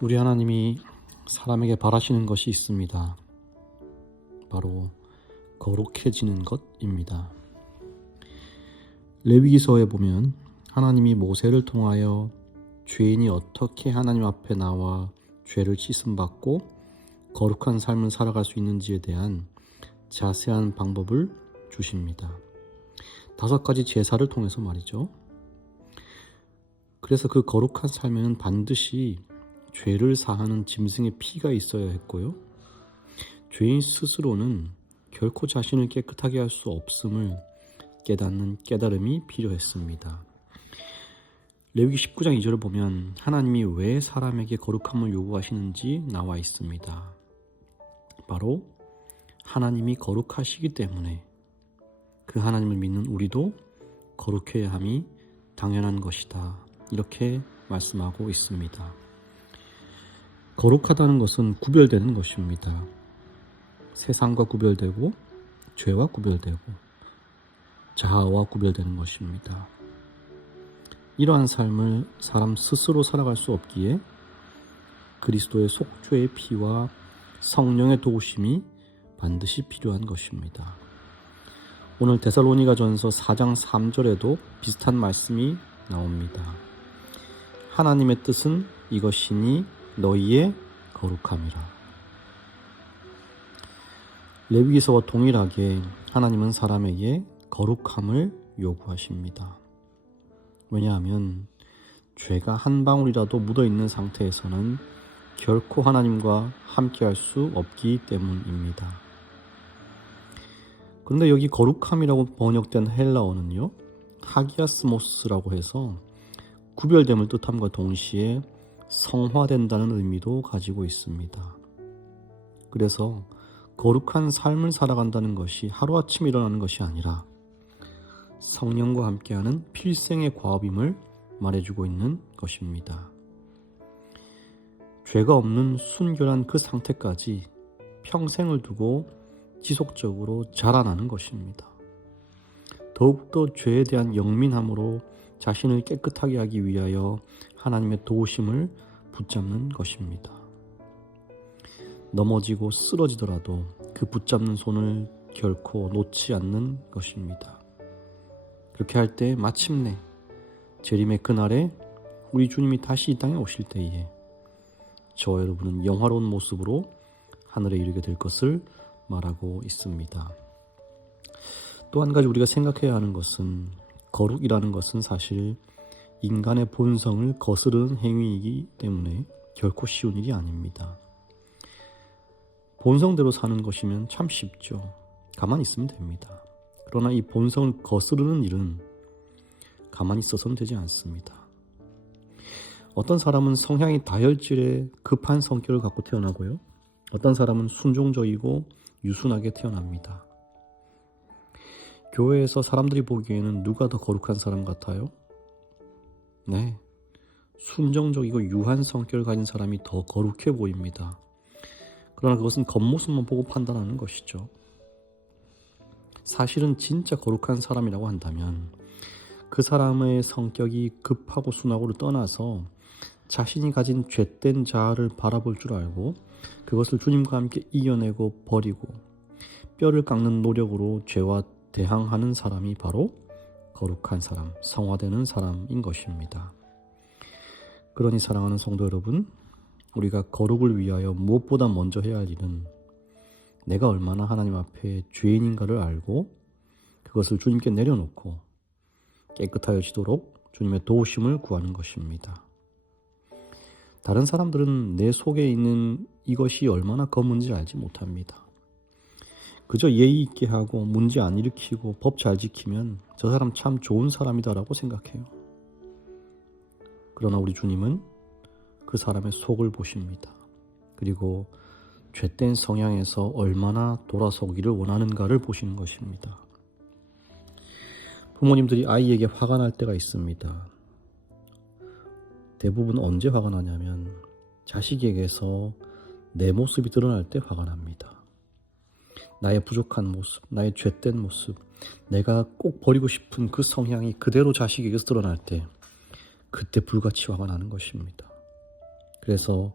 우리 하나님이 사람에게 바라시는 것이 있습니다. 바로 거룩해지는 것입니다. 레위기서에 보면 하나님이 모세를 통하여 죄인이 어떻게 하나님 앞에 나와 죄를 씻음받고 거룩한 삶을 살아갈 수 있는지에 대한 자세한 방법을 주십니다. 5가지 제사를 통해서 말이죠. 그래서 그 거룩한 삶에는 반드시 죄를 사하는 짐승의 피가 있어야 했고요. 죄인 스스로는 결코 자신을 깨끗하게 할 수 없음을 깨닫는 깨달음이 필요했습니다. 레위기 19장 2절을 보면 하나님이 왜 사람에게 거룩함을 요구하시는지 나와 있습니다. 바로 하나님이 거룩하시기 때문에 그 하나님을 믿는 우리도 거룩해야 함이 당연한 것이다. 이렇게 말씀하고 있습니다. 거룩하다는 것은 구별되는 것입니다. 세상과 구별되고 죄와 구별되고 자아와 구별되는 것입니다. 이러한 삶을 사람 스스로 살아갈 수 없기에 그리스도의 속죄의 피와 성령의 도우심이 반드시 필요한 것입니다. 오늘 데살로니가전서 4장 3절에도 비슷한 말씀이 나옵니다. 하나님의 뜻은 이것이니 너희의 거룩함이라. 레위기서와 동일하게 하나님은 사람에게 거룩함을 요구하십니다. 왜냐하면 죄가 한 방울이라도 묻어있는 상태에서는 결코 하나님과 함께할 수 없기 때문입니다. 그런데 여기 거룩함이라고 번역된 헬라어는요, 하기아스모스라고 해서 구별됨을 뜻함과 동시에 성화된다는 의미도 가지고 있습니다. 그래서 거룩한 삶을 살아간다는 것이 하루아침에 일어나는 것이 아니라 성령과 함께하는 필생의 과업임을 말해주고 있는 것입니다. 죄가 없는 순결한 그 상태까지 평생을 두고 지속적으로 자라나는 것입니다. 더욱더 죄에 대한 영민함으로 자신을 깨끗하게 하기 위하여 하나님의 도우심을 붙잡는 것입니다. 넘어지고 쓰러지더라도 그 붙잡는 손을 결코 놓지 않는 것입니다. 그렇게 할 때 마침내 재림의 그날에 우리 주님이 다시 이 땅에 오실 때에 저와 여러분은 영화로운 모습으로 하늘에 이르게 될 것을 말하고 있습니다. 또 한 가지 우리가 생각해야 하는 것은 거룩이라는 것은 사실 인간의 본성을 거스르는 행위이기 때문에 결코 쉬운 일이 아닙니다. 본성대로 사는 것이면 참 쉽죠. 가만히 있으면 됩니다. 그러나 이 본성을 거스르는 일은 가만히 있어서는 되지 않습니다. 어떤 사람은 성향이 다혈질의 급한 성격을 갖고 태어나고요. 어떤 사람은 순종적이고 유순하게 태어납니다. 교회에서 사람들이 보기에는 누가 더 거룩한 사람 같아요? 네, 순종적이고 유한 성격을 가진 사람이 더 거룩해 보입니다. 그러나 그것은 겉모습만 보고 판단하는 것이죠. 사실은 진짜 거룩한 사람이라고 한다면 그 사람의 성격이 급하고 순하고를 떠나서 자신이 가진 죄된 자아를 바라볼 줄 알고 그것을 주님과 함께 이겨내고 버리고 뼈를 깎는 노력으로 죄와 대항하는 사람이 바로 거룩한 사람, 성화되는 사람인 것입니다. 그러니 사랑하는 성도 여러분, 우리가 거룩을 위하여 무엇보다 먼저 해야 할 일은 내가 얼마나 하나님 앞에 죄인인가를 알고 그것을 주님께 내려놓고 깨끗하여지도록 주님의 도우심을 구하는 것입니다. 다른 사람들은 내 속에 있는 이것이 얼마나 검은지 알지 못합니다. 그저 예의 있게 하고 문제 안 일으키고 법 잘 지키면 저 사람 참 좋은 사람이다라고 생각해요. 그러나 우리 주님은 그 사람의 속을 보십니다. 그리고 죄된 성향에서 얼마나 돌아서기를 원하는가를 보시는 것입니다. 부모님들이 아이에게 화가 날 때가 있습니다. 대부분 언제 화가 나냐면 자식에게서 내 모습이 드러날 때 화가 납니다. 나의 부족한 모습, 나의 죄된 모습, 내가 꼭 버리고 싶은 그 성향이 그대로 자식에게서 드러날 때 그때 불같이 화가 나는 것입니다. 그래서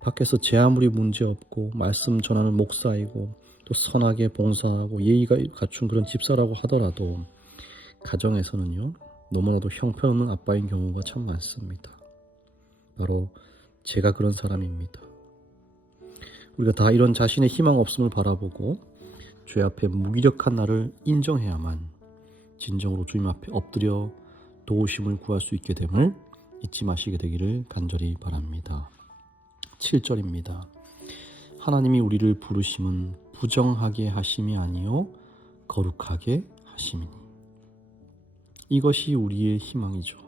밖에서 제 아무리 문제없고 말씀 전하는 목사이고 또 선하게 봉사하고 예의가 갖춘 그런 집사라고 하더라도 가정에서는요, 너무나도 형편없는 아빠인 경우가 참 많습니다. 바로 제가 그런 사람입니다. 우리가 다 이런 자신의 희망 없음을 바라보고 죄 앞에 무기력한 나를 인정해야만 진정으로 주님 앞에 엎드려 도우심을 구할 수 있게 됨을 잊지 마시게 되기를 간절히 바랍니다. 7절입니다. 하나님이 우리를 부르심은 부정하게 하심이 아니요 거룩하게 하심이니. 이것이 우리의 희망이죠.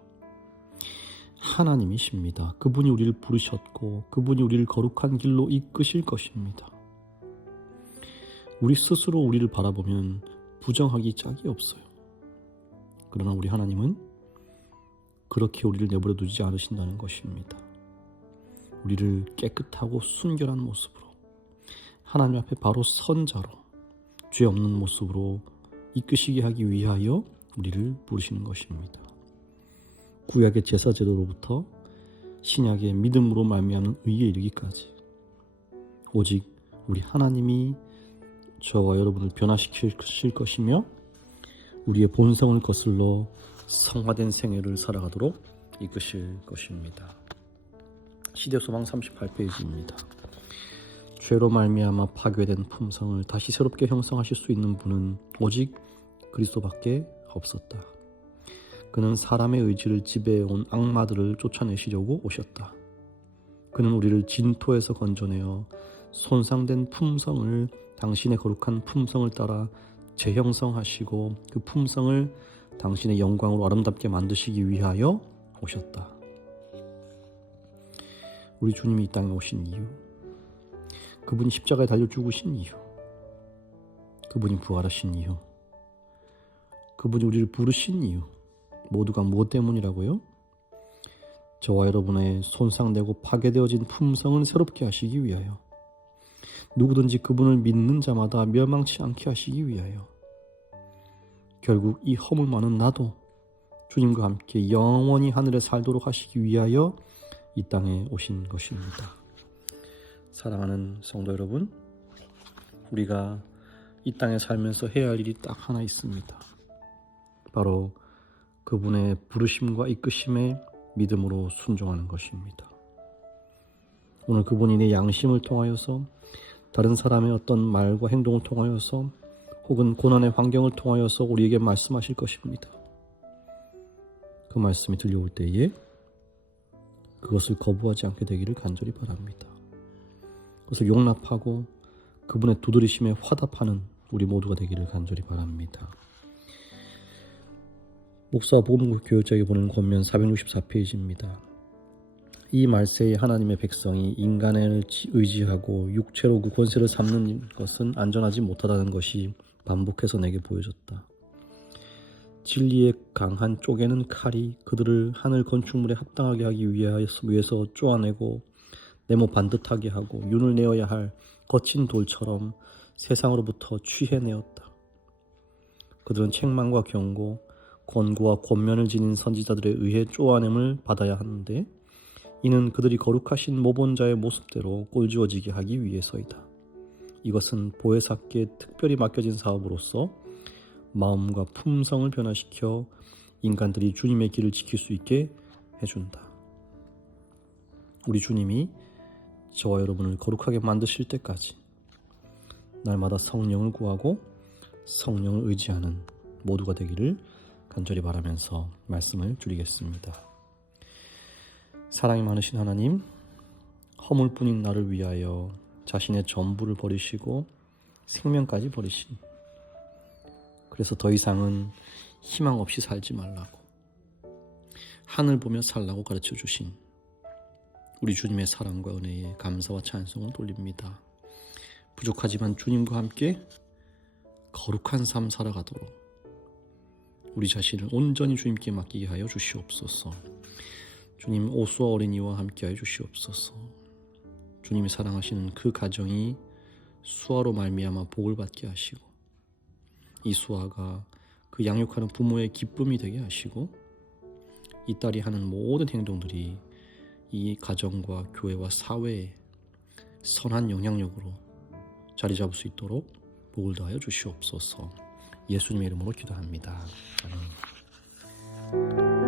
하나님이십니다. 그분이 우리를 부르셨고 그분이 우리를 거룩한 길로 이끄실 것입니다. 우리 스스로 우리를 바라보면 부정하기 짝이 없어요. 그러나 우리 하나님은 그렇게 우리를 내버려 두지 않으신다는 것입니다. 우리를 깨끗하고 순결한 모습으로 하나님 앞에 바로 선자로 죄 없는 모습으로 이끄시게 하기 위하여 우리를 부르시는 것입니다. 구약의 제사 제도로부터 신약의 믿음으로 말미암는 의에 이르기까지 오직 우리 하나님이 저와 여러분을 변화시킬 것이며 우리의 본성을 거슬러 성화된 생애를 살아가도록 이끄실 것입니다. 시대소망 38페이지입니다. 죄로 말미암아 파괴된 품성을 다시 새롭게 형성하실 수 있는 분은 오직 그리스도밖에 없었다. 그는 사람의 의지를 지배해온 악마들을 쫓아내시려고 오셨다. 그는 우리를 진토에서 건져내어 손상된 품성을 당신의 거룩한 품성을 따라 재형성하시고 그 품성을 당신의 영광으로 아름답게 만드시기 위하여 오셨다. 우리 주님이 이 땅에 오신 이유, 그분이 십자가에 달려 죽으신 이유, 그분이 부활하신 이유, 그분이 우리를 부르신 이유, 모두가 무엇 때문이라고요? 저와 여러분의 손상되고 파괴되어진 품성을 새롭게 하시기 위하여, 누구든지 그분을 믿는 자마다 멸망치 않게 하시기 위하여, 결국 이 허물 많은 나도 주님과 함께 영원히 하늘에 살도록 하시기 위하여 이 땅에 오신 것입니다. 사랑하는 성도 여러분, 우리가 이 땅에 살면서 해야 할 일이 딱 하나 있습니다. 바로 그분의 부르심과 이끄심에 믿음으로 순종하는 것입니다. 오늘 그분이 내 양심을 통하여서 다른 사람의 어떤 말과 행동을 통하여서 혹은 고난의 환경을 통하여서 우리에게 말씀하실 것입니다. 그 말씀이 들려올 때에 그것을 거부하지 않게 되기를 간절히 바랍니다. 그것을 용납하고 그분의 두드리심에 화답하는 우리 모두가 되기를 간절히 바랍니다. 목사와 복음교육자에게 보낸 권면 464페이지입니다. 이 말세에 하나님의 백성이 인간을 의지하고 육체로 그 권세를 삼는 것은 안전하지 못하다는 것이 반복해서 내게 보여졌다. 진리의 강한 쪼개는 칼이 그들을 하늘 건축물에 합당하게 하기 위해서 쪼아내고 네모 반듯하게 하고 윤을 내어야 할 거친 돌처럼 세상으로부터 취해내었다. 그들은 책망과 경고, 권고와 권면을 지닌 선지자들에 의해 쪼아냄을 받아야 하는데 이는 그들이 거룩하신 모본자의 모습대로 꼴지어지게 하기 위해서이다. 이것은 보혜사께 특별히 맡겨진 사업으로서 마음과 품성을 변화시켜 인간들이 주님의 길을 지킬 수 있게 해준다. 우리 주님이 저와 여러분을 거룩하게 만드실 때까지 날마다 성령을 구하고 성령을 의지하는 모두가 되기를 간절히 바라면서 말씀을 드리겠습니다. 사랑이 많으신 하나님, 허물뿐인 나를 위하여 자신의 전부를 버리시고 생명까지 버리신, 그래서 더 이상은 희망 없이 살지 말라고 하늘 보며 살라고 가르쳐 주신 우리 주님의 사랑과 은혜에 감사와 찬송을 돌립니다. 부족하지만 주님과 함께 거룩한 삶 살아가도록 우리 자신을 온전히 주님께 맡기게 하여 주시옵소서. 주님, 오수와 어린이와 함께 하여 주시옵소서. 주님이 사랑하시는 그 가정이 수아로 말미암아 복을 받게 하시고 이 수아가 그 양육하는 부모의 기쁨이 되게 하시고 이 딸이 하는 모든 행동들이 이 가정과 교회와 사회에 선한 영향력으로 자리 잡을 수 있도록 복을 더하여 주시옵소서. 예수님의 이름으로 기도합니다. 아멘.